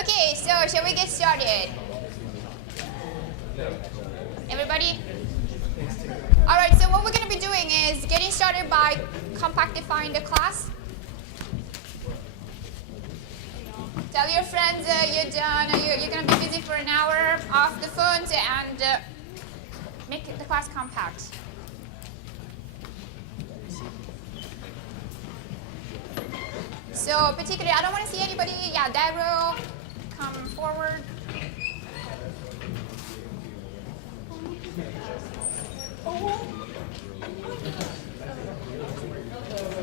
Okay, so shall we get started? Everybody? Alright, so what we're going to be doing is getting started by compactifying the class. Tell your friends you're done, you're going to be busy for an hour off the phones and make the class compact. So particularly, I don't want to see anybody, that row, come forward.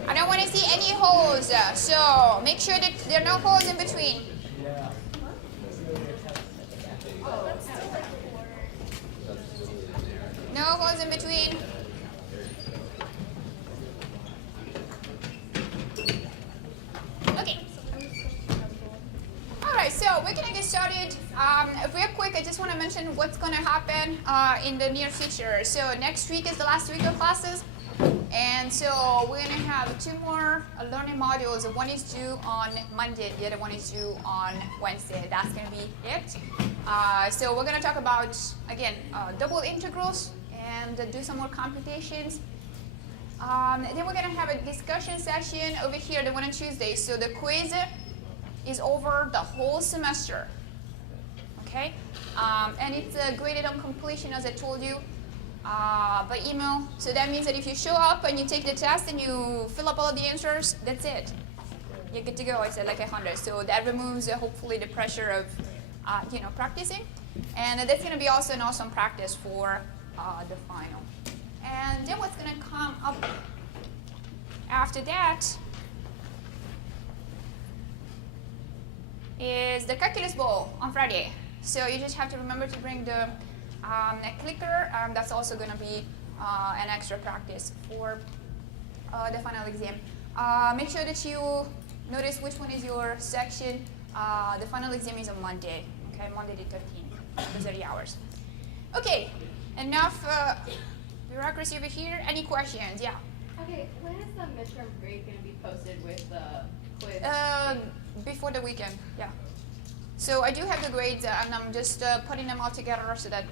I don't want to see any holes, so make sure that there are no holes in between. No holes in between. Okay. Alright, so we're going to get started. Real quick, I just want to mention what's going to happen in the near future. So next week is the last week of classes. And so we're going to have 2 more learning modules. One is due on Monday, the other one is due on Wednesday. That's going to be it. So we're going to talk about, again, double integrals and do some more computations. Then we're going to have a discussion session over here, the one on Tuesday. So the quiz is over the whole semester. Okay? And it's graded on completion, as I told you. By email. So that means that if you show up and you take the test and you fill up all of the answers, that's it. You're good to go. I said like 100. So that removes hopefully the pressure of practicing. And that's going to be also an awesome practice for the final. And then what's going to come up after that is the calculus bowl on Friday. So you just have to remember to bring the clicker. That's also going to be an extra practice for the final exam. Make sure that you notice which one is your section. The final exam is on Monday, okay, Monday the 13th, for 30 hours. Okay, enough bureaucracy over here. Any questions? Yeah? Okay, when is the midterm grade going to be posted with the quiz? Before the weekend, yeah. So I do have the grades, and I'm just putting them all together so that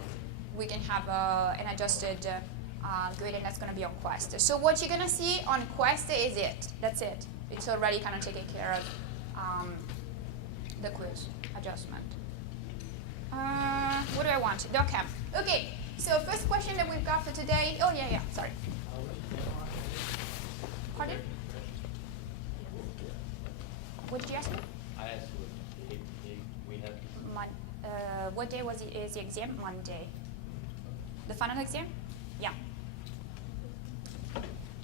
we can have an adjusted grade, and that's going to be on Quest. So what you're going to see on Quest is it. That's it. It's already kind of taken care of the quiz adjustment. What do I want? DocCam. Okay, so first question that we've got for today. Oh, yeah, sorry. Pardon? What did you ask me? I asked if we have... What day is the exam? Monday. The final exam? Yeah.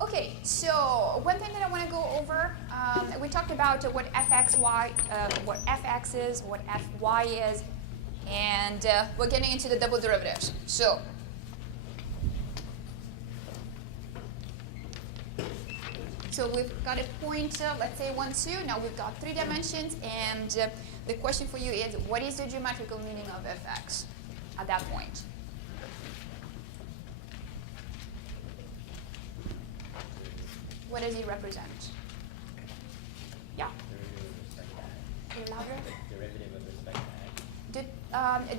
Okay, so one thing that I want to go over, we talked about what Fx is, what Fy is, and we're getting into the double derivatives. So we've got a point, let's say 1, 2. Now we've got 3 dimensions, and the question for you is, what is the geometrical meaning of Fx at that point? What does it represent? Yeah? Louder? Derivative with respect to x.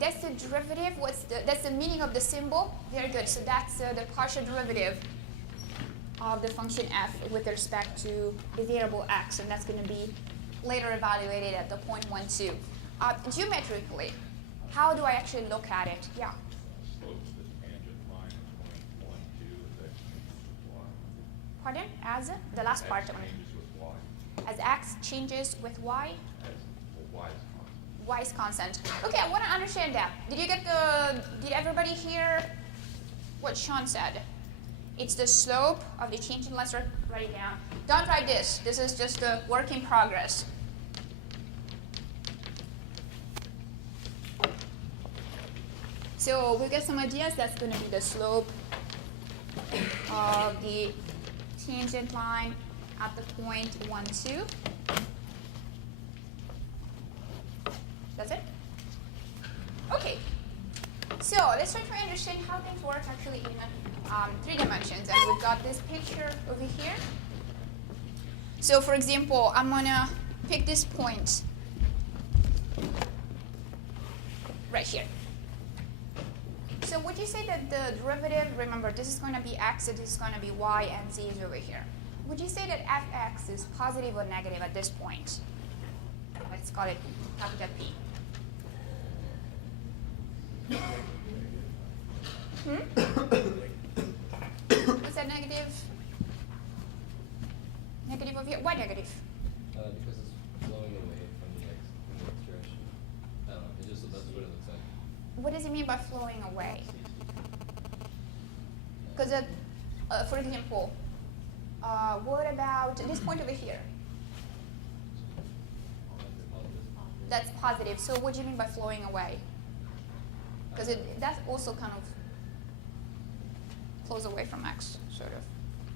That's the derivative. That's the meaning of the symbol? Very good. So that's the partial derivative of the function f with respect to the variable x, and that's going to be later evaluated at the point 1, 2. Geometrically, how do I actually look at it? Yeah? Slope of the tangent line of point 1, 2 is x changes with y. Pardon? As the last part. X changes with y. As x changes with y? As y is constant. Y is constant. Okay, I want to understand that. Did everybody hear what Sean said? It's the slope of the tangent. Let's write it down. Don't write this. This is just a work in progress. So we've got some ideas. That's going to be the slope of the tangent line at the point 1, 2. That's it? Okay. So let's try to understand how things work actually in 3 dimensions. And we've got this picture over here. So for example, I'm going to pick this point. right here. So would you say that the derivative, remember this is going to be x, this is going to be y, and z is over here. Would you say that fx is positive or negative at this point? Let's call it capital P. What's that negative? Negative over here. Why negative? Because it's flowing away from the x direction. I don't know. It just that's what it looks like. What does it mean by flowing away? Because, for example, what about this point over here? That's positive. So what do you mean by flowing away? Because that also kind of flows away from x, sort of.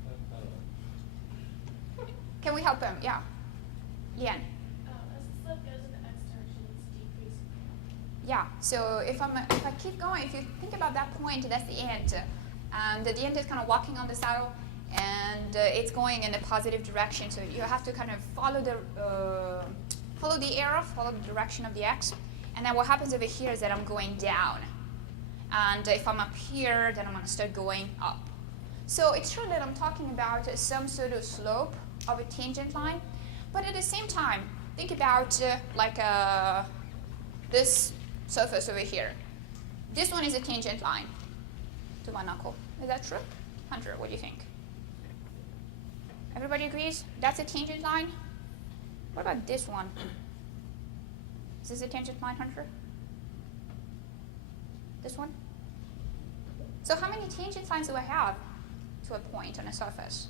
I don't know. Can we help him? Yeah. Leanne. As the slope goes in the x direction, it's decreasing. Yeah. So if I keep going, if you think about that point, that's the ant, and the ant is kind of walking on the saddle, and it's going in the positive direction. So you have to kind of follow the arrow, follow the direction of the x. And then what happens over here is that I'm going down. And if I'm up here, then I'm going to start going up. So it's true that I'm talking about some sort of slope of a tangent line. But at the same time, think about this surface over here. This one is a tangent line to my knuckle. Is that true? Hunter, what do you think? Everybody agrees? That's a tangent line? What about this one? Is this a tangent line, Hunter? This one? So how many tangent lines do I have to a point on a surface?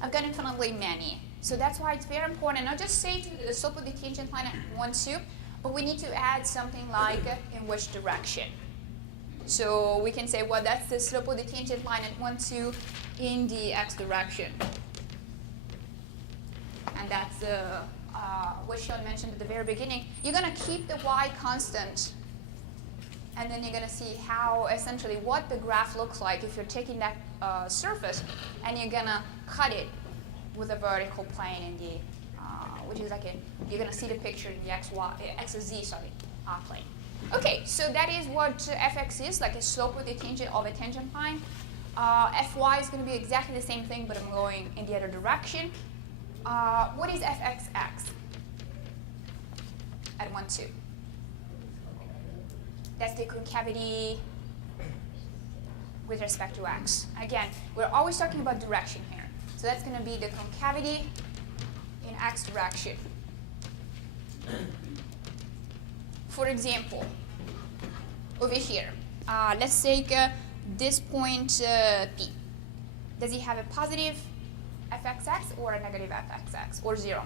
I've got infinitely many. So that's why it's very important not just say the slope of the tangent line at 1, 2, but we need to add something like in which direction. So we can say, well, that's the slope of the tangent line at 1, 2 in the x direction. And that's what Sean mentioned at the very beginning. You're going to keep the y constant, and then you're going to see how essentially what the graph looks like if you're taking that surface and you're going to cut it with a vertical plane in the, which is like you're going to see the picture in the XZ plane. Okay, so that is what fx is, like a slope of the tangent of a tangent line. Fy is going to be exactly the same thing, but I'm going in the other direction. What is fxx at 1, 2? That's the concavity with respect to x. Again, we're always talking about direction here. So that's going to be the concavity in x direction. For example, over here, let's take this point P. Does it have a positive fxx or a negative fxx or 0?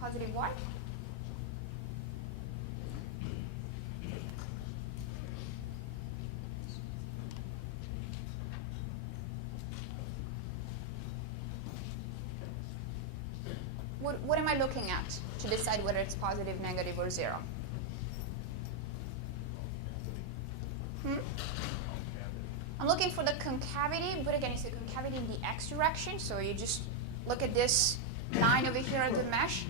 Positive y? What am I looking at to decide whether it's positive, negative, or 0? I'm looking for the concavity, but again, it's the concavity in the x direction. So you just look at this line over here of the mesh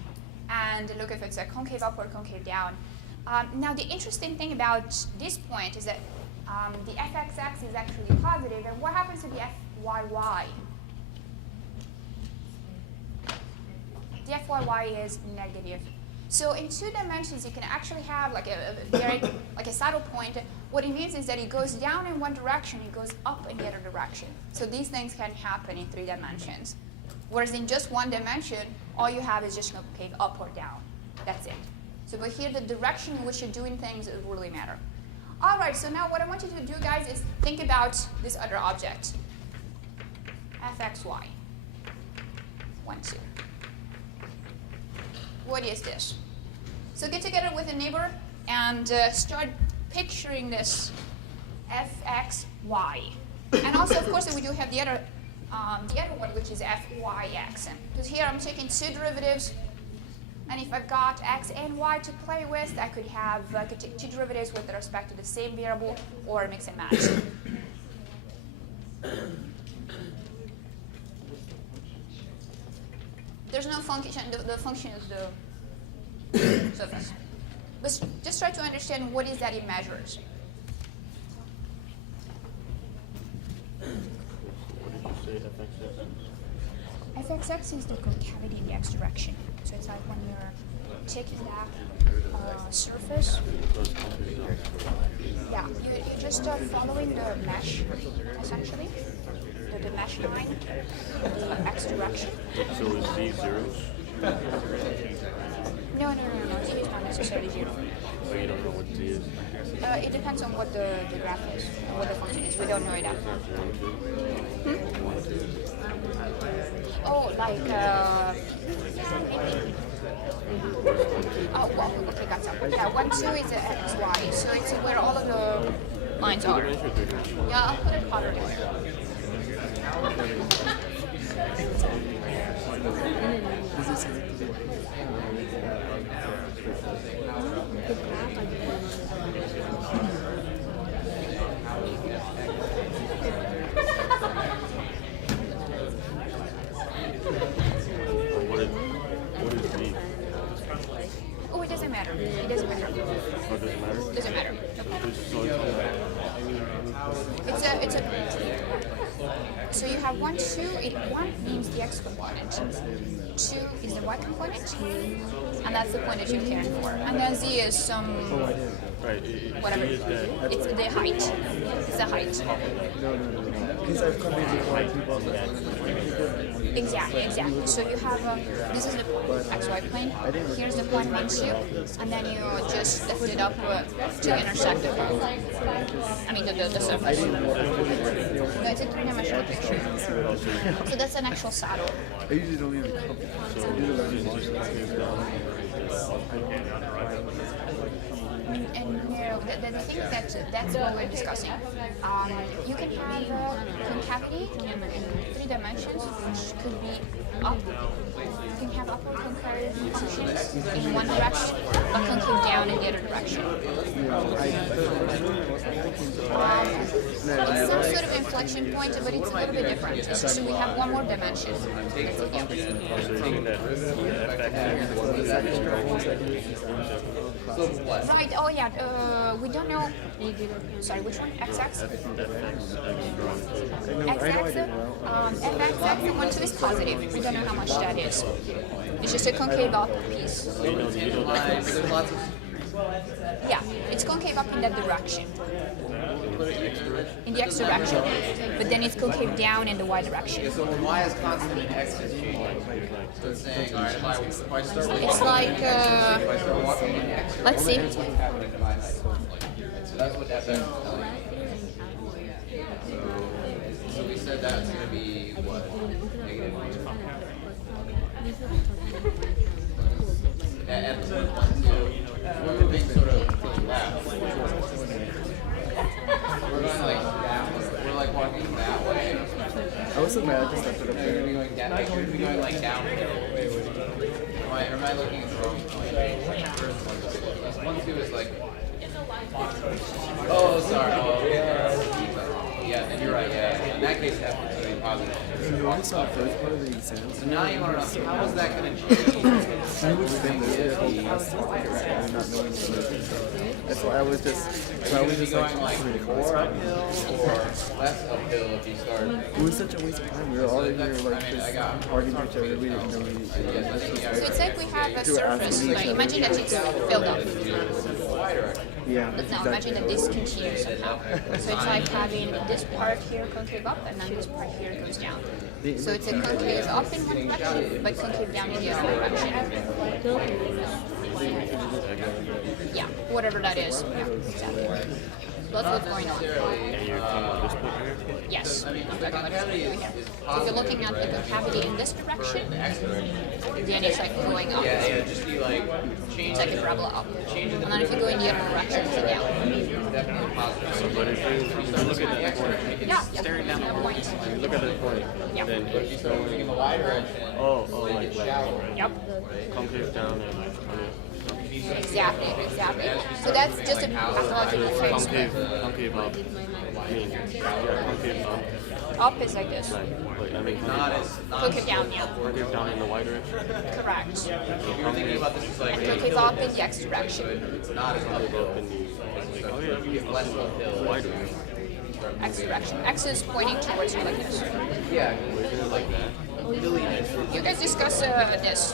and look if it's a concave up or concave down. Now, the interesting thing about this point is that the fxx is actually positive, and what happens to the fyy? The fyy is negative. So in 2 dimensions, you can actually have like a saddle point. What it means is that it goes down in one direction, it goes up in the other direction. So these things can happen in 3 dimensions. Whereas in just 1 dimension, all you have is just concave up or down. That's it. So but here, the direction in which you're doing things really matter. All right, so now what I want you to do, guys, is think about this other object, fxy. 1, 2. What is this? So get together with a neighbor and start picturing this fxy. And also, of course, we do have the other one, which is fyx. Because here I'm taking 2 derivatives, and if I've got x and y to play with, I could take 2 derivatives with respect to the same variable or mix and match. There's no function. The function is surface. But just try to understand what is that it measures. What did you say FX is? Fxx is the concavity in the x direction. So it's like when you're taking that surface. Yeah, you're just following the mesh, essentially. The mesh line in the x direction. So is Z zeros? No, Z is not necessarily zero. So you don't know what Z is? It depends on what the graph is, and what the function is. We don't know that. Oh, like, maybe. Oh, well, okay, gotcha. Yeah, 1, 2 is x, y, so it's where all of the lines are. Yeah, I'll put it hotter there. What is Z? Oh, it doesn't matter. It doesn't matter. What does it matter? Doesn't matter. So It's a. So you have 1, 2. 1 means the x component. 2 is the y component, and that's the point that you're caring for. And then z is some. right, Whatever. Z is that. It's the height. It's the height. No. Because I've come here before and people Exactly. So you have this is the xy plane. Here's the point 1, 2, and then you just lift it up to intersect the I mean the surface. No, it's a three-dimensional picture. So that's an actual saddle. I usually don't even come. So I do the learning And the thing that's what we're discussing. You can have concavity in 3 dimensions, which could be up. You can have upward concave functions in one direction, but concave down in the other direction. It's some sort of inflection point, but it's a little bit different. So we have one more dimension. So you think that FX Right. Oh yeah. We don't know. Sorry, which one? XX. XX. FXX 1, 2 is positive. We don't know how much that is. It's just a concave up piece. Yeah, it's concave up in that direction. In the x direction. But then it's concave down in the y direction. So when y is constant and x is changing, so it's saying, all right, if I start walking, It's like, if I start walking in x, let's see. what's happening to my height? So that's what fx is telling you. So we said that's going to be what? Negative 1. At the 1, 2, we're moving sort of to the left. We're going like that way. We're like walking that way. I was so mad I just left it up You're there. gonna be going down. Like, you're gonna be going like downhill. Am I looking at the wrong point? 1, 2 is like. Oh, sorry. Oh, okay. Yeah, then you're right. Yeah. In that case, F is going to be positive. You always saw the first part of the exam. So now you want to know how is that going to change? I would think that it would be not knowing the That's why I was just. Are you going to be going like more uphill or less uphill if you start? It was such a waste of time. We were all in here like just arguing to each other. We didn't know anything. So it's like we have a surface. Like imagine that it's filled up. Yeah. But now imagine that this continues somehow. So it's like having this part here concave up and then this part here goes down. So it's a concave up in one direction, but concave down in the other direction. Yeah, whatever that is. Yeah, exactly. So that's what's going on. and you're talking about this point here? Yes, I'm talking about this over here. So if you're looking at the concavity in this direction, then it's like going up. Yeah, just be like It's change like a parabola up. And then if you go in the other direction, it's a down. definitely positive. But if you look at that point, Yeah, staring down the point. you look at that point, Yeah. then If you start moving in the y direction, oh, like Yep. concave down and Exactly. So that's just a pathological phase. Concave up. Concave up. Up is like this. Like, I mean, Concave down, yeah. concave down in the y direction. Correct. If you were thinking about this as like Concave up in the x direction. it's not as uphill. It's less uphill. Y direction. X direction. X is pointing towards you like this. Yeah. Like that. You guys discuss this.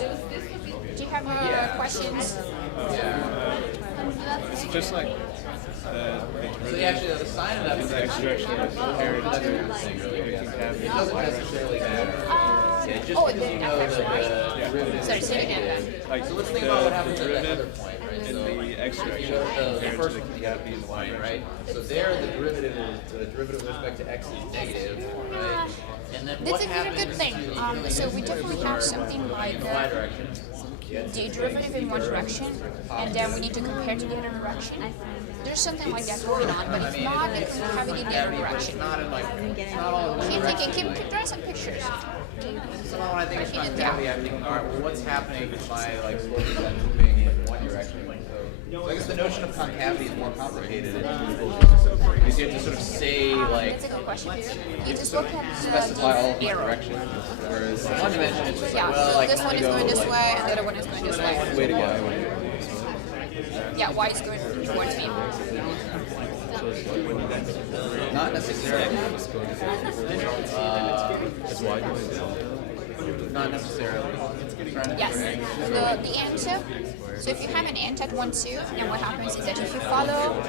Do you have questions? It's just like So actually, the sign of that is x direction is compared to it doesn't necessarily matter. Yeah, just Oh, because you the know X that direction. the derivative. Sorry, say it again then. like So let's think about what happens at that other derivative point, right? in So the x you direction know the compared to first the one concavity in the y line, direction. right? So there, the derivative with respect to x is negative, right? And then what That's a very happens good thing. So we definitely have something like in the y direction? the derivative in one direction, and then we need to compare to the other direction. There's something like that going on, but it's not the concavity in the other direction. Not in like, it's not all in one Keep direction. thinking, keep drawing some pictures. So when I think of Breaking it concavity, I'm thinking, all right, well, what's happening if my like slope is like moving in one direction? So I guess the notion of concavity is more complicated. Because you have to sort of say like That's a good question. You just look at specify all of the these arrow. directions. Whereas in one dimension, it's just Yeah, like, well, so like this one is going this like, way, and the other one is going this way. way to go. Yeah, y is going towards me. Not necessarily. Is y going down? Not necessarily. Yes, the ant. So if you have an ant at 1, 2, then what happens is that if you follow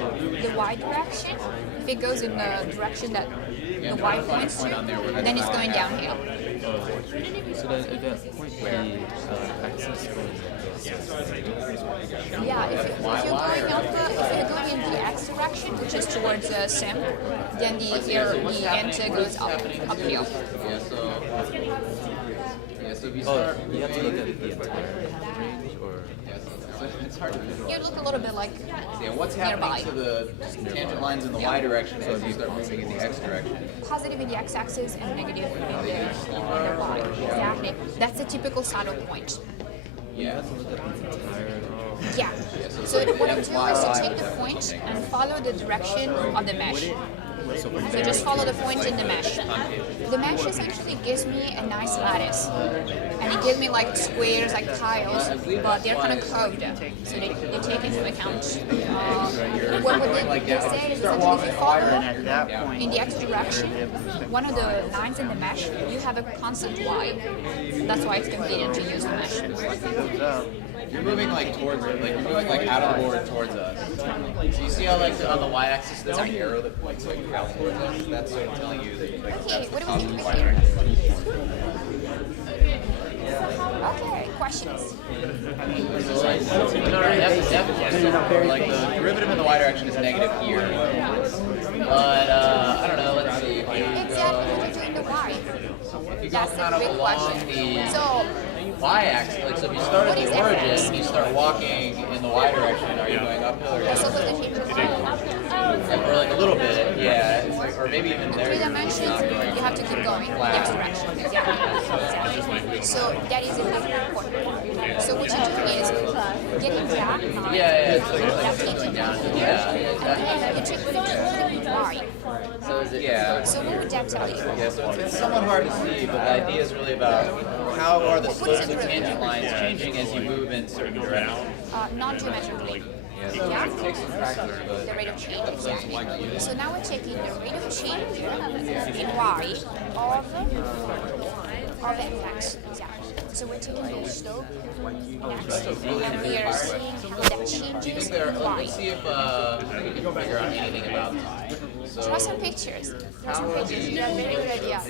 the y direction, if it goes in the direction that the y points to, then it's going downhill. So then at that point, the axis goes. Yeah, if you're going in the x direction, which is towards Sim, then the ant goes uphill. Yeah, so if you Oh, start you have to look at the entire range, or it's hard to visualize. You look a little bit like Yeah, what's happening to the tangent lines in the y direction as you start moving in the x direction? positive in the x-axis and negative in the y. Exactly. That's a typical saddle point. Yeah. Yeah. So what you do is to take the point and follow the direction of the mesh. So just follow the point in the mesh. The mesh essentially gives me a nice lattice. And it gives me like squares, like tiles, but they're kind of curved. So they take into account what they say is essentially if you follow in the x direction, one of the lines in the mesh, you have a constant y. That's why it's convenient to use the mesh. You're moving like towards it, like you're moving like out of the board towards us. So you see how like on the y-axis there's an arrow that points like out towards us? That's sort of telling you that like Okay, that's what do we positive think y here? direction. Okay, questions? Like the derivative in the y direction is negative here. But I don't know, let's see. If you Exactly what you're doing the y. If you go That's kind a of big along question. the So, y-axis, like so if you start at What is the Fx? origin, you start walking in the y direction, are you going uphill or so downhill? does it change the y? Or like a little bit, yeah. It's like, or maybe even there. 3 dimensions, you have to keep going in the x direction. Exactly. So that is a very important point. So what you do is getting back on Yeah, it's like that's going taking down. down. Yeah. And then you take the y. Yeah. So what would that tell you? Yeah, so it's somewhat hard to see, but the idea is really about how are the slopes of tangent lines changing as you move in certain directions. Non-geometrically. Yeah, it takes some practice, but The rate of change, exactly. So now we're taking the rate of change in y of fx, exactly. So we're taking the slope x, and we are seeing how that changes in y. Let's see if we can figure out anything about this. So, Draw some pictures. Draw some pictures. You have very good ideas.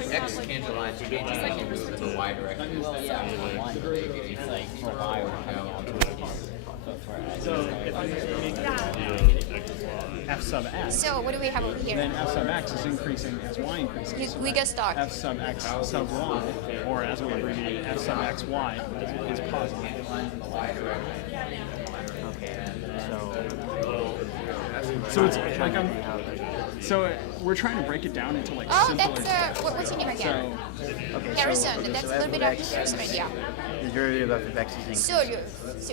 the x tangent lines changing as you move in the y direction. F sub x, So what do we have over then here? F sub x is increasing as y increases. We get stuck. F sub x sub y, or as we abbreviate F sub x y, is positive. So it's like So we're trying to break it down into like Oh, simpler. that's what's your name again? Harrison. That's a little bit of Harrison idea. The derivative of Fx is So,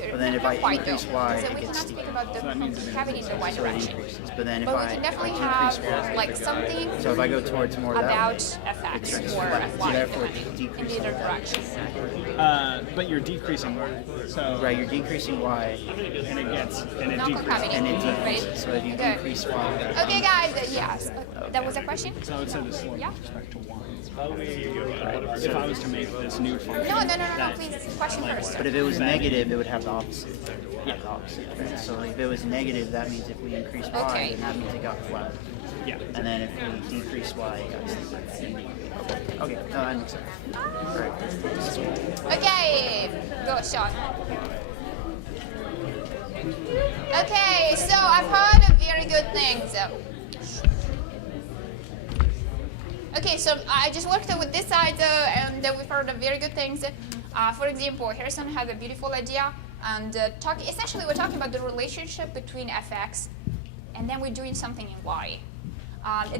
But then if I increase y, so it we gets cannot speak about the concavity in the y so it direction. increases. But then if But we I can definitely decrease have y, like something so if I go towards more about that way, Fx turns or flat. So Fy therefore it in the decreases. other direction. But you're decreasing y. So Right, you're decreasing y, and it gets and it No decreases. concavity. and it Right? decreases. So if you Okay. decrease y, Okay, guys. Yes. That was a question? So I would say the slope Yeah. with respect to y. If I was to make this new function. No, please. Question first. but if it was negative, it would have the opposite. Yeah, the opposite effect. So if it was negative, that means if we increase y, Okay. then that means it got flat. Yeah. And then if we decrease y, it got steeper. Okay, no, that makes sense. Alright. Okay, go, Sean. Okay, so I've heard of very good things. Okay, so I just worked with this side and we've heard of very good things. For example, Harrison has a beautiful idea, and essentially we're talking about the relationship between Fx, and then we're doing something in y.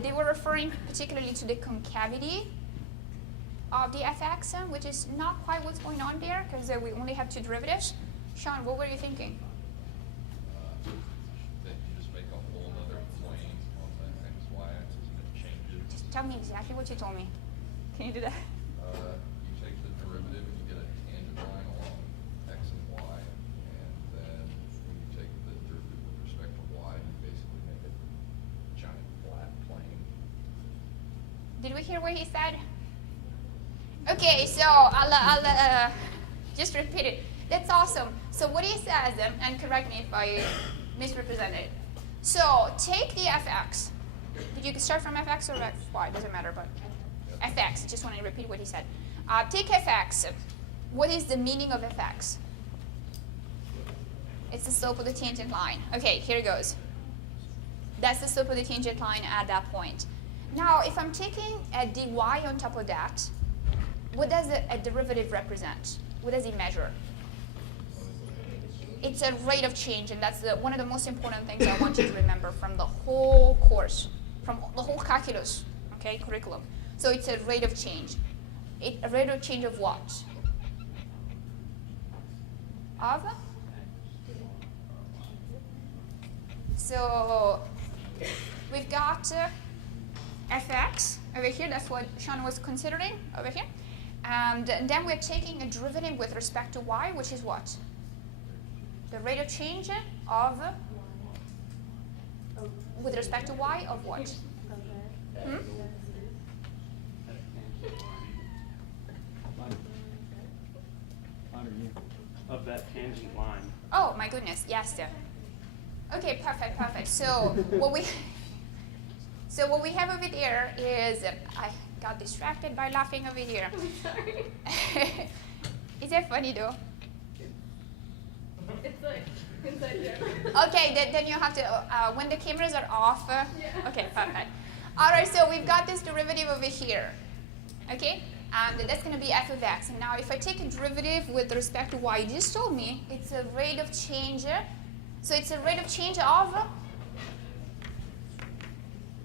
They were referring particularly to the concavity of the Fx, which is not quite what's going on there, because we only have two derivatives. Sean, what were you thinking? That you just make a whole other plane on the XY axis and it changes. Just tell me exactly what you told me. Can you do that? You take the derivative and you get a tangent line along X and Y, and then when you take the derivative with respect to Y, you basically make a giant flat plane. Did we hear what he said? Okay, so I'll just repeat it. That's awesome. So what he says, and correct me if I misrepresented it. So take the Fx. Did you start from Fx or Fy? Doesn't matter, but Fx. Just want to repeat what he said. Take Fx. What is the meaning of Fx? It's the slope of the tangent line. Okay, here it goes. That's the slope of the tangent line at that point. Now, if I'm taking a dy on top of that, what does a derivative represent? What does it measure? It's a rate of change, and that's one of the most important things I want you to remember from the whole course, from the whole calculus, okay, curriculum. So it's a rate of change. A rate of change of what? Of? So we've got Fx over here. That's what Sean was considering over here. And then we're taking a derivative with respect to y, which is what? The rate of change of, with respect to y, of what? Of that tangent line. Oh my goodness, yes. Okay, perfect. So what we have over there is I got distracted by laughing over here. Sorry. Is that funny though? It's like inside joke. Okay, then you have to when the cameras are off. Yeah. Okay, perfect. All right, so we've got this derivative over here. Okay, and that's going to be f of x. And now if I take a derivative with respect to y, you just told me it's a rate of change. So it's a rate of change of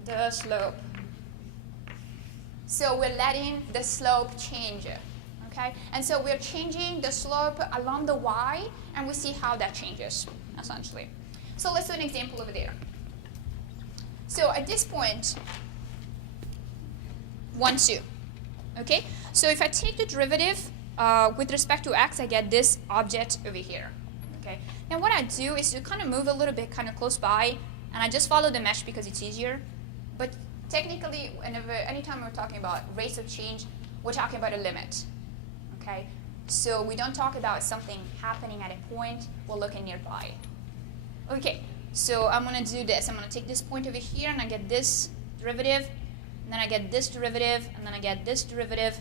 the slope. So we're letting the slope change. Okay? And so we're changing the slope along the y, and we see how that changes, essentially. So let's do an example over there. So at this point, 1, 2. Okay? So if I take the derivative with respect to x, I get this object over here. Okay? Now what I do is to kind of move a little bit kind of close by, and I just follow the mesh because it's easier. But technically, anytime we're talking about rates of change, we're talking about a limit. Okay? So we don't talk about something happening at a point, we're looking nearby. Okay, so I'm going to do this. I'm going to take this point over here, and I get this derivative, and then I get this derivative, and then I get this derivative.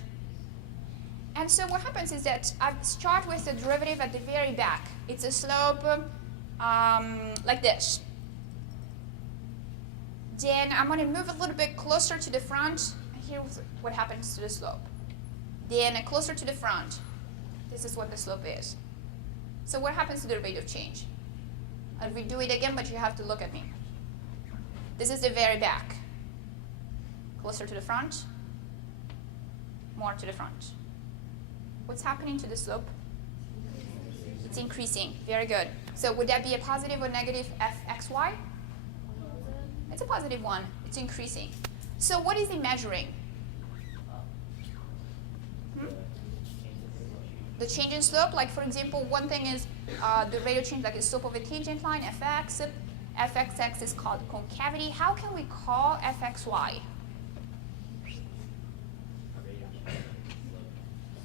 And so what happens is that I start with the derivative at the very back. It's a slope like this. Then I'm going to move a little bit closer to the front, and here's what happens to the slope. Then closer to the front. This is what the slope is. So what happens to the rate of change? I'll redo it again, but you have to look at me. This is the very back. Closer to the front? More to the front. What's happening to the slope? It's increasing. Very good. So would that be a positive or negative fxy? It's a positive one. It's increasing. So what is it measuring? The change in slope, like for example, one thing is the rate of change, like the slope of a tangent line, fx. Fxx is called concavity. How can we call fxy?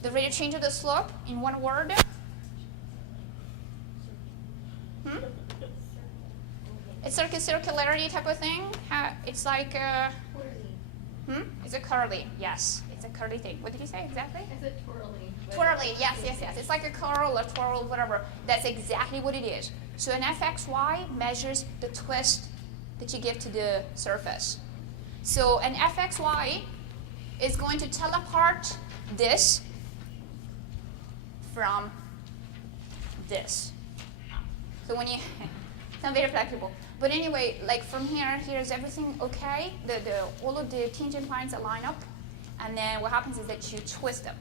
The rate of change of the slope in one word? It's like a circularity type of thing. It's like It's a curly. Yes, it's a curly thing. What did you say exactly? It's a twirly. Twirly. Yes, yes, yes. It's like a curl or twirl, whatever. That's exactly what it is. So an fxy measures the twist that you give to the surface. So an fxy is going to tell apart this from this. So when you, it's not very flexible. But anyway, like from here, here's everything okay. All of the tangent lines line up. And then what happens is that you twist them.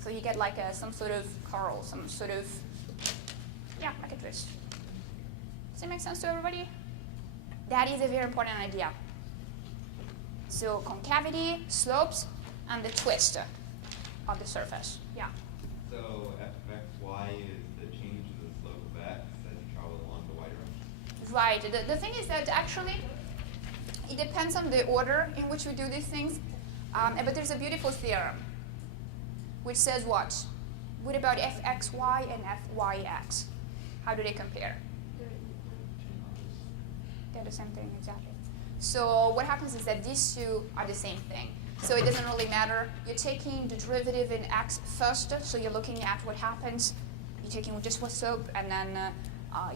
So you get like some sort of curl, some sort of, yeah, like a twist. Does it make sense to everybody? That is a very important idea. So concavity, slopes, and the twist of the surface. Yeah. So fxy is the change in the slope of x as you travel along the y direction? Right. The thing is that actually it depends on the order in which we do these things. But there's a beautiful theorem which says what? What about fxy and fyx? How do they compare? They're the same thing, exactly. So what happens is that these two are the same thing. So it doesn't really matter. You're taking the derivative in x first, so you're looking at what happens. You're taking just one slope, and then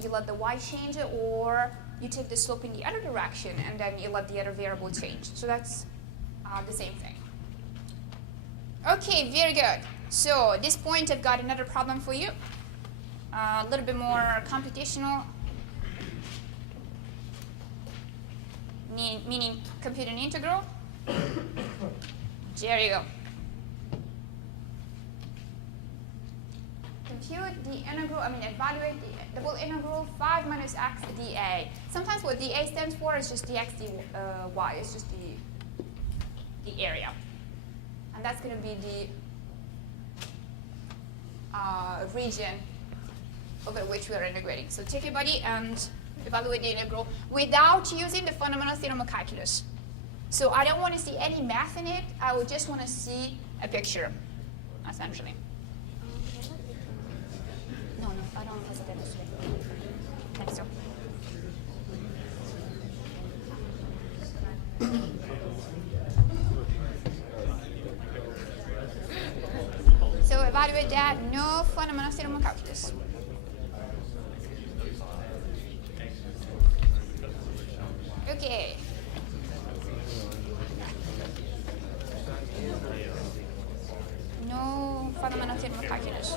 you let the y change, or you take the slope in the other direction, and then you let the other variable change. So that's the same thing. Okay, very good. So at this point, I've got another problem for you. A little bit more computational, meaning compute an integral. There you go. Compute the integral, evaluate the double integral 5 minus x dA. Sometimes what dA stands for is just dx dy. It's just the area. And that's going to be the region over which we are integrating. So take your body and evaluate the integral without using the fundamental theorem of calculus. So I don't want to see any math in it. I would just want to see a picture, essentially. No, I don't hesitate to say. Thanks, so. So evaluate that, no fundamental theorem of calculus. Okay. No fundamental theorem of calculus.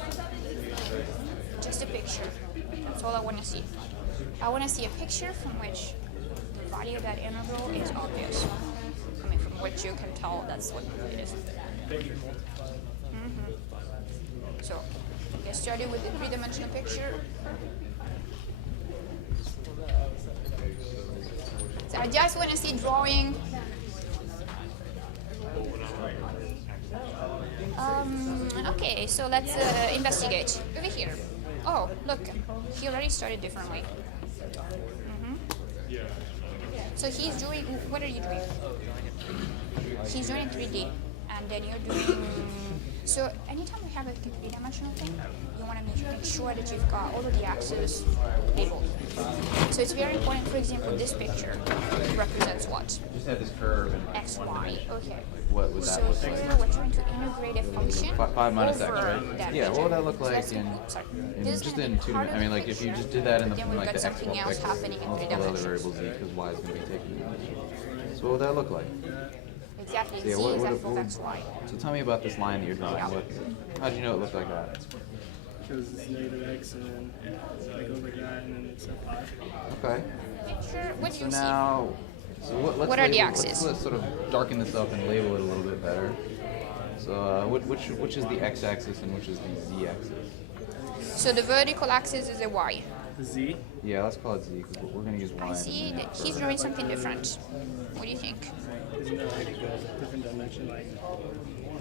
Just a picture. That's all I want to see. I want to see a picture from which the value of that integral is obvious. From which you can tell that's what it is. So, get started with the three-dimensional picture. So I just want to see drawing. Okay, so let's investigate. Over here. Oh, look, he already started differently. So he's doing, what are you doing? He's doing 3D, and then you're doing, so anytime we have a three-dimensional thing, you want to make sure that you've got all of the axes labeled. So it's very important, for example, this picture represents what? You just had this curve and X, Y, okay. what would that So look here like? we're trying to integrate a function 5 minus x, over right? that Yeah, what region. would that look So like that's in, sorry. in This is just gonna in be 2 part I of mean, the like if you picture, just did that in the then we've like got the x something else happening in 3 multiple other dimensions. variables z because y is going to be taken out. So what would that look like? Exactly, So yeah, Z what is would f of x, y. so tell me about this line that you're drawing. Yeah. How did you know it looked like that? Because it's negative x and then like over that and then it's a 5. Okay. Picture, what do So you see? now, So let's What are the label- axes? Let's sort of darken this up and label it a little bit better. So which is the x-axis and which is the z-axis? So the vertical axis is a y. Z. Yeah, let's call it z because we're going to use y. I see that he's drawing something different. What do you think? Isn't there like a different dimension? Like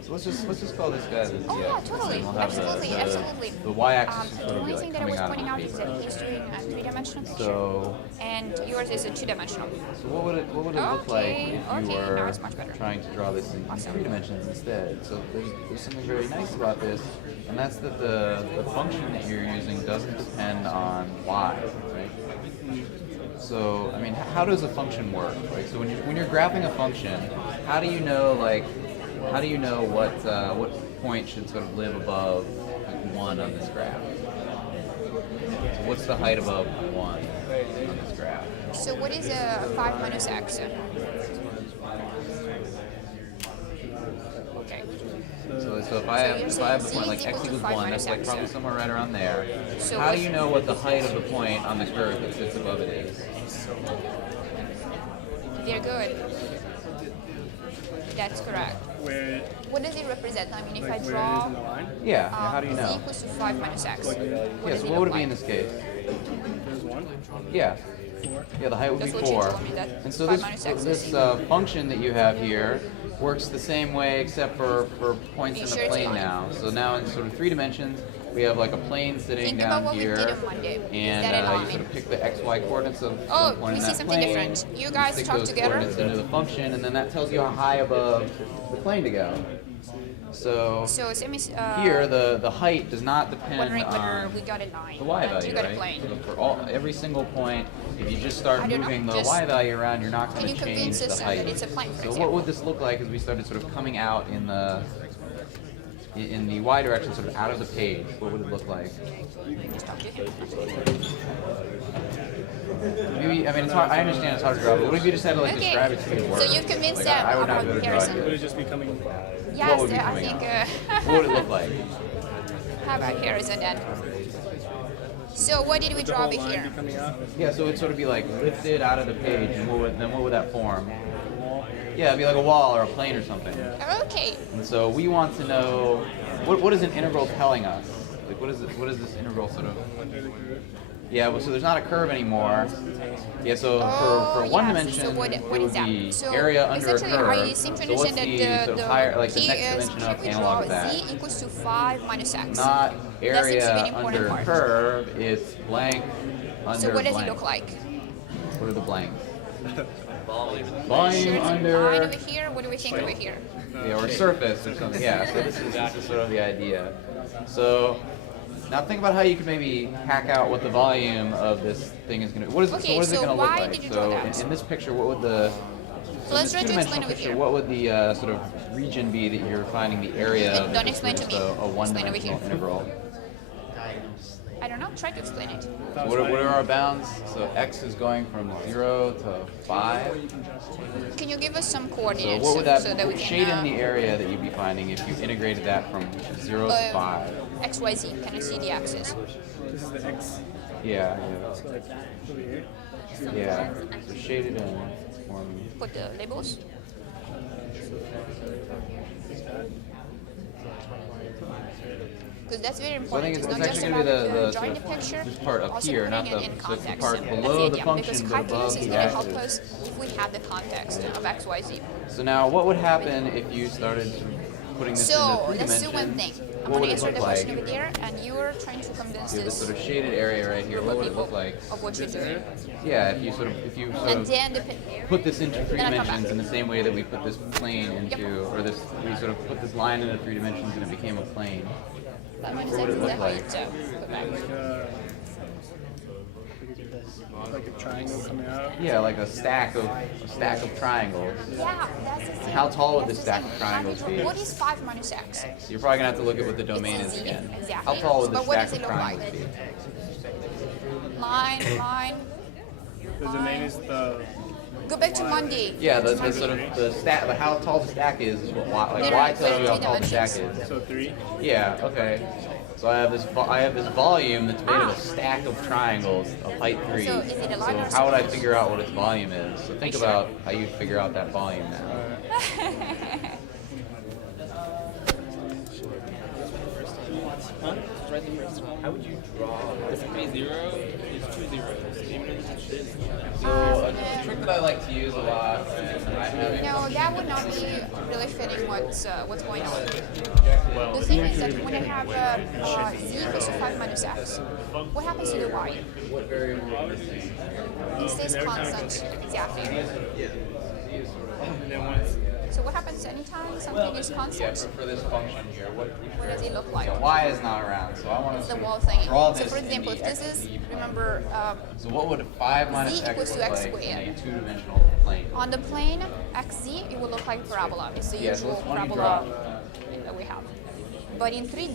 So let's just call this guy the z-axis. Oh yeah, totally, and we'll have absolutely, absolutely. The y-axis will The sort of only be thing like that I was coming out pointing of out the is page. that he's doing a three-dimensional picture, So and yours is a two-dimensional. So what would it look like Okay, if you okay, now were it's much better. trying to draw this in Awesome. 3 dimensions instead? So there's something very nice about this, and that's that the function that you're using doesn't depend on y, right? So I mean, how does a function work? Right? So when you're graphing a function, how do you know what point should sort of live above like 1 on this graph? So what's the height above 1 on this graph? So what is a 5 minus x? Okay. So if I have you're the saying point like z x equal to equals 5 1, minus that's like x. probably somewhere right around there. So How do what- you know what the height of the point on the curve that sits above it is? They're good. That's correct. where What does it represent? I mean, if I like where it is draw in the line. Yeah, how do you z know? equals to 5 minus x. Like, What Yeah, does so it what would it look be in like? this case? There's 1. Yeah. 4. Yeah, the height would That's be what you 4. told me, that And so 5 this minus x this is function that you have here works the same way except for points You in sure the it's plane fine? now. So now in sort of 3 dimensions, we have like a plane sitting Think down about what we here, did on Monday. Is and that a you line? sort of pick the x-y coordinates of Oh, some point we in see that something plane. different. You guys stick talk those together? coordinates into the function, and then that tells you how high above the plane to go. So So same as here, the height does not depend wondering whether on we got a 9. the y and value, you got a right? plane. So for every single point, if you just start I don't know, moving the just- y value around, you're not Can going you to change convince the us height. that it's a plane, for So what example? would this look like as we started sort of coming out in the y direction, sort of out of the page? What would it look like? Just talk to him. Maybe, I mean, it's hard. I understand it's hard to draw, but what if you just had to like Okay. describe it to me in words? So you've convinced Like, them I would not about be able to draw comparison. Would it. it just be coming? What Yes, would be I coming think. out? What would it look like? How about comparison then? So what did we The draw whole over line here? be coming out? Yeah, so it'd sort of be like lifted out of the page, and what would that form? Yeah, it'd be like a wall or a plane or something. Okay. And so we want to know what is an integral telling us? Like what is this integral sort of? Yeah, well, so there's not a curve anymore. Yeah, so for one yes. dimension, So what it is would that? be So area under a essentially, curve. I seem to So what's understand the that sort the of higher, like the key next is dimension can up we analog draw of that? z equals to 5 minus x. Not That seems to be area an important under part. curve, it's blank under So what does blank. it look like? What are the blanks? Volume. Sure, Volume it's a line under, over here. What do we think over here? yeah, or surface or something. Yeah, so this is sort of the idea. So now think about how you could maybe hack out what the volume of this thing is going to be. What is, Okay, what is it so going to look why like? did you draw So that? in this picture, what would the So let's in try this to explain two-dimensional over picture, here. what would the sort of region be that you're finding the area of? Don't if explain this to was me. A Explain over one-dimensional here. integral. I don't know. Try to explain it. What are our bounds? So x is going from 0 to 5. Can you give us some So coordinates what would that so that we shade can in the area that you'd be finding if you integrated that from 0 to 5? x, y, z? Can you see the axis? This is the X. Yeah, So like over here. yeah. So shaded in form. Put the labels. Because that's very So I important. think It's it's not just actually about going to be the drawing the sort of picture, this part up also here, not putting the, it in so it's the context. part That's below the the idea. Because function but calculus above is the going to help axis. us if we have the context of x, y, z. So now what would happen if you started sort of putting this So into 3 let's do one dimensions? thing. I'm What going would to it answer the look question like? over there, and you're trying to convince You have this us sort of shaded area right here. What would it look like? of what you're doing. Yeah, if you sort And of then put this into 3 Then I come dimensions back. in the same way that we put this plane into, Yep. or this, we sort of put this line into 3 dimensions and it became a plane. 5 minus What x would is it the look like? height. Put back. Like a triangle coming out. Yeah, like a stack of triangles. Yeah, that's the same. How tall would That's this the stack same. of triangles How did- be? What is 5 minus x? So you're probably gonna have to look at what the domain It's is easy. again. Exactly. How tall would the But what stack does of it look like? triangles be? Line, line. The domain is the. Go back to Monday. Yeah, the sort of the stack, how tall the stack is what y, like y tells you how tall the stack is. So 3? Yeah. Okay. So I have this volume that's made of a stack of triangles of height 3. So is it a line or how would I something? figure out what its volume is? So think about how you figure out that volume now. Huh? Write the first one. How would you draw? Is it 0? There's 2 zeros. Even if it's this. So a trick that I like to use a lot, and I have No, that would not be really fitting what's going on. The thing is that when I have z equals to 5 minus x, what happens to the y? what variable are you saying? It stays constant, exactly. And then once. So what happens anytime something is Yeah, constant? for this function here, what What does it look like? so y is not around, so I want It's to the wall thing. draw So this for in example, the if this x, is, z remember, So what would 5 minus z x equals to look x like squared. in a two-dimensional plane? on the plane xz, it will look like parabola. It's the Yeah, so usual it's one you parabola draw. that we have. But in 3D, A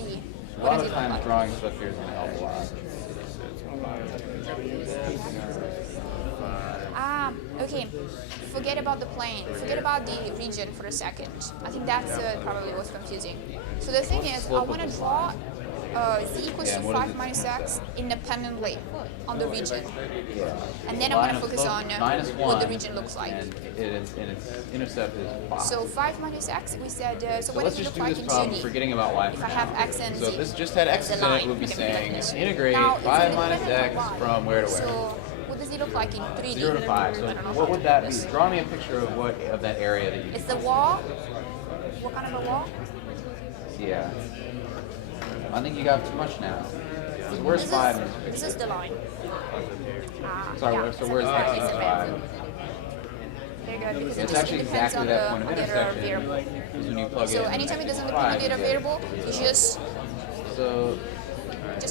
what lot does of it look times like? drawing stuff here is going to help a lot. Ah, okay. Forget about the plane. Forget about the region for a second. I think that's probably what's confusing. So the thing is, I want to draw z equals Yeah, to what is 5 it? minus x independently on the region. Yeah. And then I want to Line of focus slope on minus what the 1, region looks like. And its intercept is 5. So 5 minus x, we said, so So what let's does it just look do like this in problem, 2D? forgetting about y. If I have x and z. So if this just had x's as a in it, line, would be we can saying forget this. integrate Now, it's 5 minus independent x of y. from where to where? So what does it look like in 3D? 0 to 5. So I don't know what how would to that do be? this. Draw me a picture of what of that area that you. It's the wall. What kind of a wall? Yeah. I think you got too much now. So where's 5? This is the line. Sorry, yeah, so where's it's x a and band. 5? Very good, because It's it actually depends exactly on that the point of other intersection. variable. Is when you plug So in anytime it doesn't depend on 5, the other you get- variable, you just So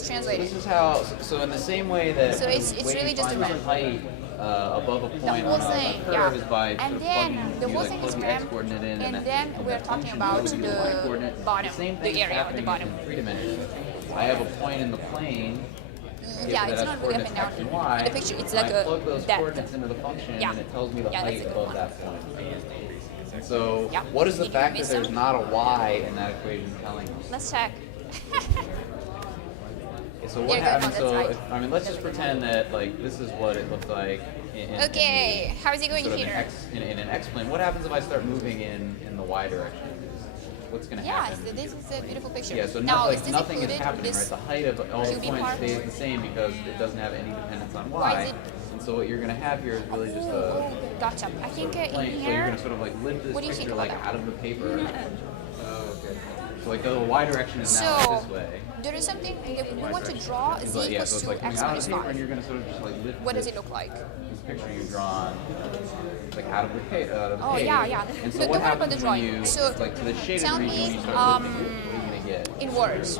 translate this it. is how. So in the same way that So it's the way really you just find a random. height above a point whole on a thing, curve yeah. is by And sort of then plugging, the you whole like thing plug is the x random, coordinate in, and that- then and we're that talking function about goes to the y coordinate. bottom, The same the thing is area at the happening bottom. in 3 dimensions. I have a point in the plane. Yeah, that it's has not really up coordinates and down. x and y, In the picture, it's and like I a plug those depth. coordinates into the function, Yeah. and it tells me the Yeah, that's height a good above one. that point. So, Yeah. what is the Did you fact that miss there's some? not a y in that equation telling us? Let's check. So what Yeah, good happens? one, So that's if, I mean, let's just pretend that like this is what it looks like. In Okay, how is it going sort of here? in an x plane. What happens if I start moving in the y direction? What's going to Yeah, happen? so this is a beautiful picture. Yeah, so now, is nothing, this nothing is included happening, this right? The height of all the QB points part? stays the same because it doesn't have any dependence on Why y. is it- And so what you're going to have here is really just Oh, a gotcha. I think plane. in So you're here, going to sort of like lift this what do you think picture about like that? out of the paper. So like the y direction is now so this way. there is something that we want to draw It's z like, yeah, equals so it's to like coming x out of minus the paper, and 5. you're going to sort of just like lift What does this, it look like? this picture you've drawn like out of the page. Oh, yeah, yeah. And so Don't what worry about happens the when drawing. you So, like to the shaded tell region when me, you start lifting? What are you going to get? In words,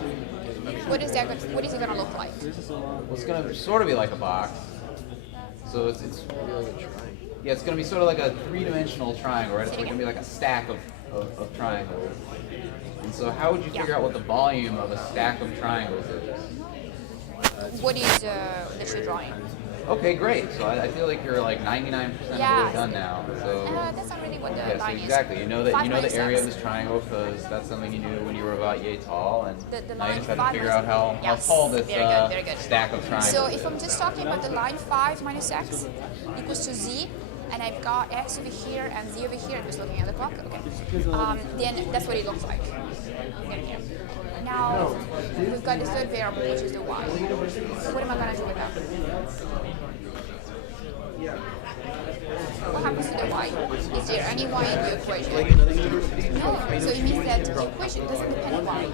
what is that? What is it gonna look like? Well, it's going to sort of be like a box. So it's yeah, it's going to be sort of like a 3-dimensional triangle, right? It's going to be like a stack of triangles. And so how would you figure out what the volume of a stack of triangles is? What is that you're drawing? Okay, great. So I feel like you're like 99% of the Yeah. way done now. So That's not really what the yeah, so line exactly. is. You know that 5 you know the minus area x. of this triangle because that's something you knew when you were about yay tall, and The now you line just have to 5 figure minus- out how yes, tall this very good. stack of triangles. So if I'm just talking about the line 5 minus x equals to z, and I've got x over here and z over here, I'm just looking at the clock, okay. Then that's what it looks like. Okay. Now, we've got the third variable, which is the y. So what am I going to do with that? What happens to the y? Is there any y in the equation? No, so it means that the equation doesn't depend on y.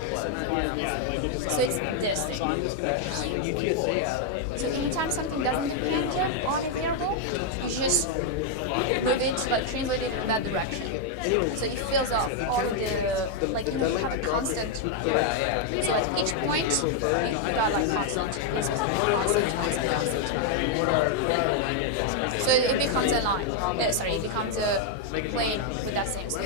So it's this thing. So anytime something doesn't depend on a variable, you just move it, like translate it in that direction. So it fills up all of the, like you have a constant. So at each point, you got like constant. It's constant. So it becomes a line. It becomes a plane with that same slope.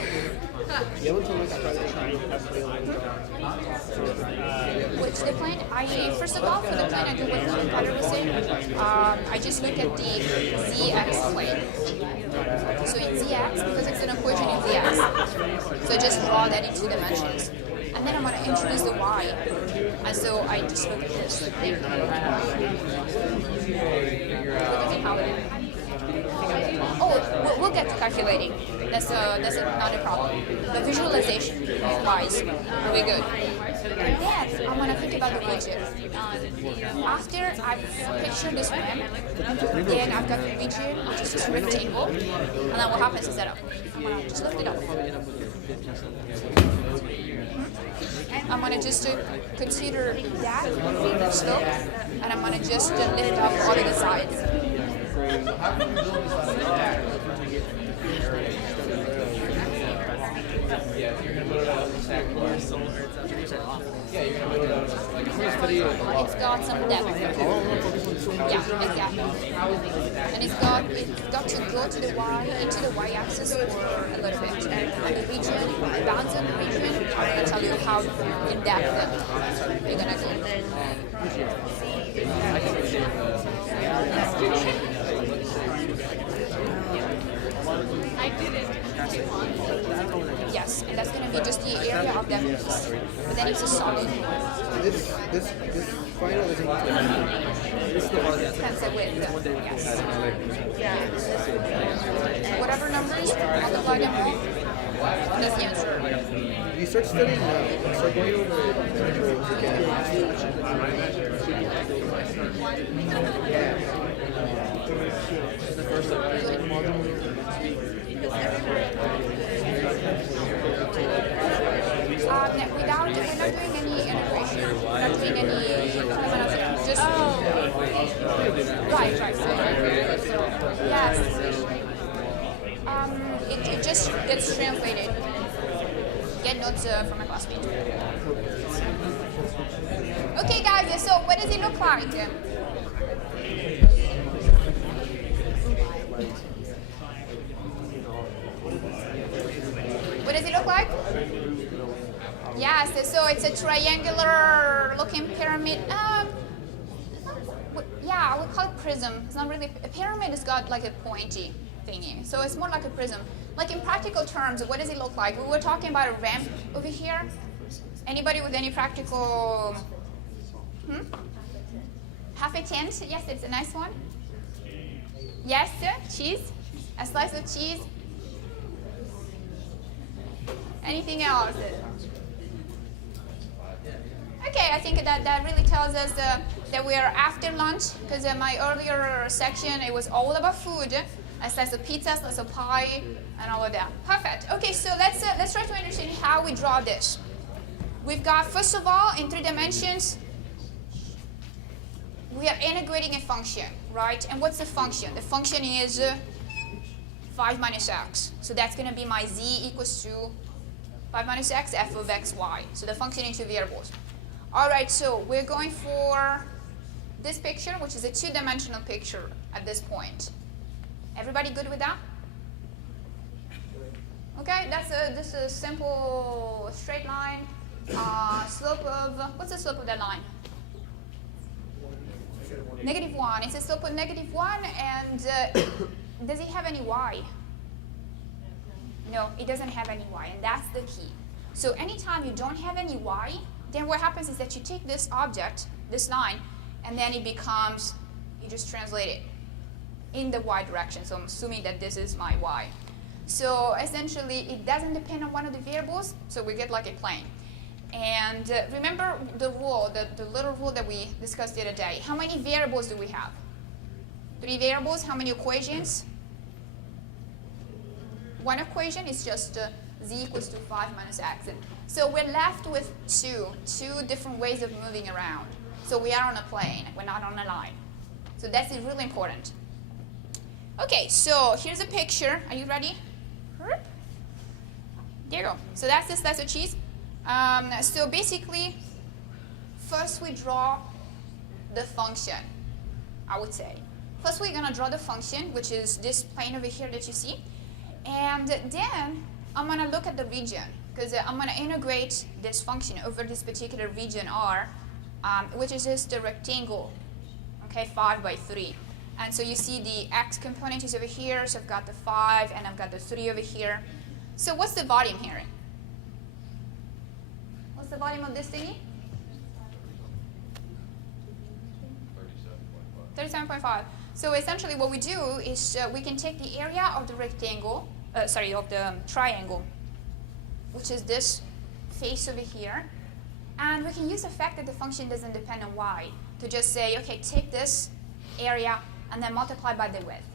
Which the plane, first of all, for the plane, I do what Carter was saying. I just look at the ZX plane. So in ZX, because it's an equation in ZX, so I just draw that in 2 dimensions. And then I'm going to introduce the Y. And so I just look at this. Look at how it is. Oh, we'll get to calculating. That's not a problem. The visualization wise, really good. And then I'm gonna think about the region. After I've pictured this plan, then I've got the region, which is just a rectangle. And then what happens is that I'm gonna just lift it up. I'm gonna just consider that the slope, and I'm gonna just lift up all of the sides. It's got some depth. Yeah, exactly. And it's got to go to the into the y-axis for a little bit. And the region, the bounds of the region, I'm going to tell you how in depth you're going to go. I did it. Yes, and that's going to be just the area of that piece. But then it's a solid. This final is this is the one that's Depends on width. Yes. Whatever numbers, multiply them all. That's the answer. you start studying now. Start going over integrals again. The first time. We're not doing any integration. We're not doing any just right. Yes. It just gets translated. Get notes from my classmate. Okay, guys. So what does it look like? What does it look like? Yes, so it's a triangular looking pyramid. Yeah, I would call it prism. It's not really, a pyramid has got like a pointy thingy. So it's more like a prism. Like in practical terms, what does it look like? We were talking about a ramp over here. Anybody with any practical, half a tent? Yes, it's a nice one. Yes, cheese, a slice of cheese. Anything else? Okay, I think that really tells us that we are after lunch, because in my earlier section it was all about food, a slice of pizza, a slice of pie, and all of that. Perfect. Okay, so let's try to understand how we draw this. We've got, first of all, in 3 dimensions, we are integrating a function, right? And what's the function? The function is 5 minus x. So that's going to be my z equals to 5 minus x, f of x, y. So the function in 2 variables. All right, so we're going for this picture, which is a 2-dimensional picture at this point. Everybody good with that? Okay, this is a simple straight line. Slope of, what's the slope of that line? -1. It's a slope of -1, and does it have any y? No, it doesn't have any y, and that's the key. So anytime you don't have any y, then what happens is that you take this object, this line, and then it becomes, you just translate it in the y direction. So I'm assuming that this is my y. So essentially, it doesn't depend on one of the variables, so we get like a plane. And remember the rule, the little rule that we discussed the other day. How many variables do we have? 3 variables. How many equations? One equation is just z equals to 5 minus x. So we're left with two different ways of moving around. So we are on a plane. We're not on a line. So that's really important. Okay, so here's a picture. Are you ready? There you go. So that's the slice of cheese. So basically, first we draw the function, I would say. First we're going to draw the function, which is this plane over here that you see. And then I'm going to look at the region, because I'm going to integrate this function over this particular region R which is just the rectangle, okay, 5 by 3. And so you see the x component is over here, so I've got the 5 and I've got the 3 over here. So what's the volume here? What's the volume of this thingy? 37.5. So essentially what we do is we can take the area of the rectangle, of the triangle, which is this face over here, and we can use the fact that the function doesn't depend on y to just say, okay, take this area and then multiply by the width.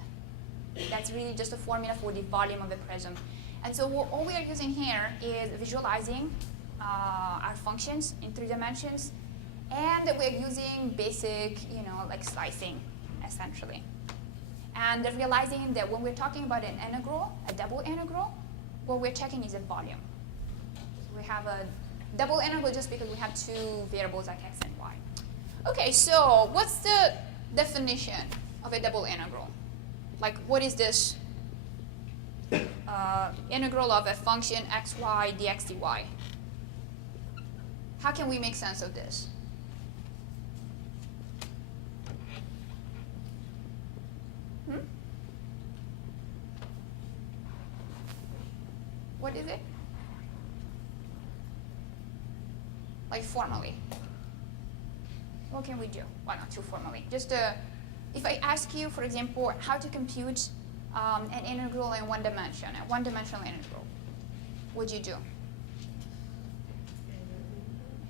That's really just a formula for the volume of the prism. And so all we are using here is visualizing our functions in 3 dimensions, and we're using basic, like slicing, essentially. And realizing that when we're talking about an integral, a double integral, what we're checking is a volume. We have a double integral just because we have 2 variables like x and y. Okay, so what's the definition of a double integral? Like, what is this integral of a function xy dx dy? How can we make sense of this? What is it? Like formally. What can we do? Well, not too formally. Just if I ask you, for example, how to compute an integral in 1 dimension, a one-dimensional integral, what would you do?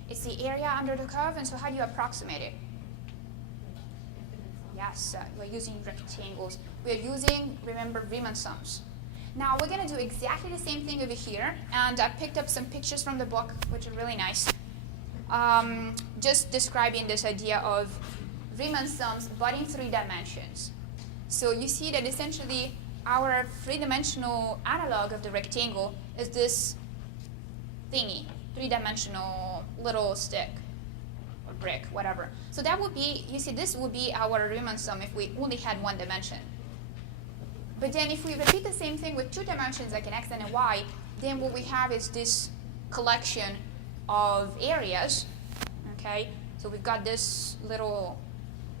It's the area under the curve, and so how do you approximate it? Yes, we're using rectangles. We're using, remember, Riemann sums. Now we're going to do exactly the same thing over here, and I picked up some pictures from the book, which are really nice, just describing this idea of Riemann sums, but in 3 dimensions. So you see that essentially our 3-dimensional analog of the rectangle is this thingy, 3-dimensional little stick or brick, whatever. So that would be, you see, this would be our Riemann sum if we only had 1 dimension. But then if we repeat the same thing with 2 dimensions, like an x and a y, then what we have is this collection of areas, okay? So we've got this little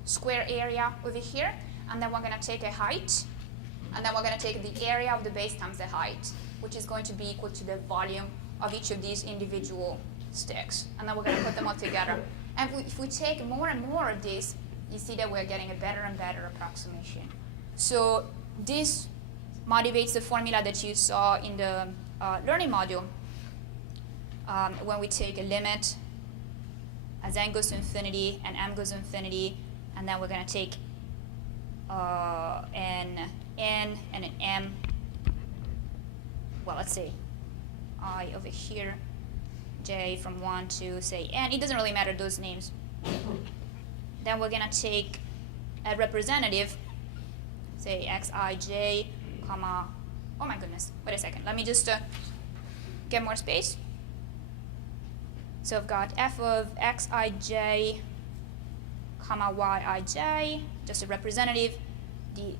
square area over here, and then we're going to take a height, and then we're going to take the area of the base times the height, which is going to be equal to the volume of each of these individual sticks. And then we're going to put them all together. And if we take more and more of these, you see that we're getting a better and better approximation. So this motivates the formula that you saw in the learning module when we take a limit as n goes to infinity and m goes to infinity, and then we're going to take an n and an m, well, let's say I over here, j from 1 to, say, n. It doesn't really matter, those names. Then we're going to take a representative, say xij, comma, oh my goodness, wait a second. Let me just get more space. So I've got f of xij, comma yij, just a representative,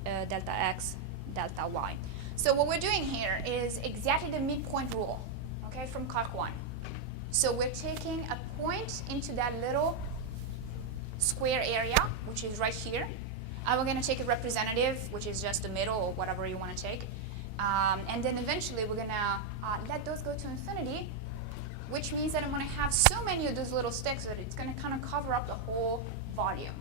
delta x, delta y. So what we're doing here is exactly the midpoint rule, okay, from Calc 1. So we're taking a point into that little square area, which is right here, and we're going to take a representative, which is just the middle or whatever you want to take, and then eventually we're going to let those go to infinity, which means that I'm going to have so many of those little sticks that it's going to kind of cover up the whole volume.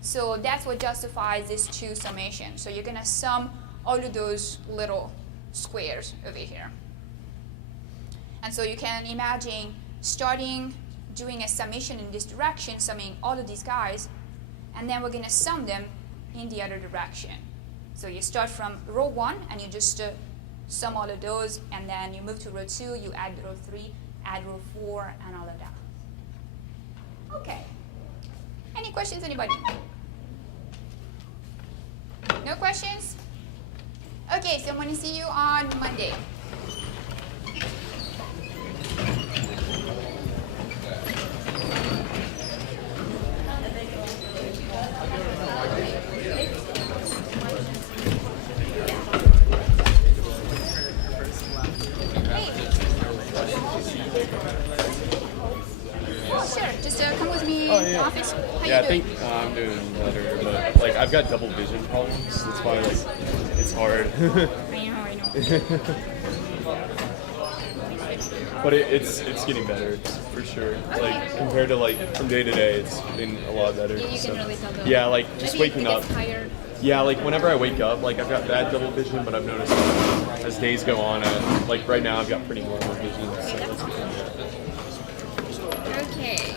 So that's what justifies this 2 summation. So you're going to sum all of those little squares over here. And so you can imagine starting doing a summation in this direction, summing all of these guys, and then we're going to sum them in the other direction. So you start from row 1, and you just sum all of those, and then you move to row 2, you add row 3, add row 4, and all of that. Okay. Any questions, anybody? No questions? Okay, so I'm going to see you on Monday. Sure. Just come with me Oh, to the yeah. office. How Yeah, I you doing? think I'm doing better, but like I've got double vision problems. That's why like it's hard. I know. But it's getting better for sure. Like compared to like from day to day, it's been a lot better. Yeah, you so. can really tell though. Yeah, like just Maybe waking it up. gets tired. Yeah, like whenever I wake up, like I've got bad double vision, but I've noticed as days go on, like right now I've got pretty normal vision. So that's good. Okay.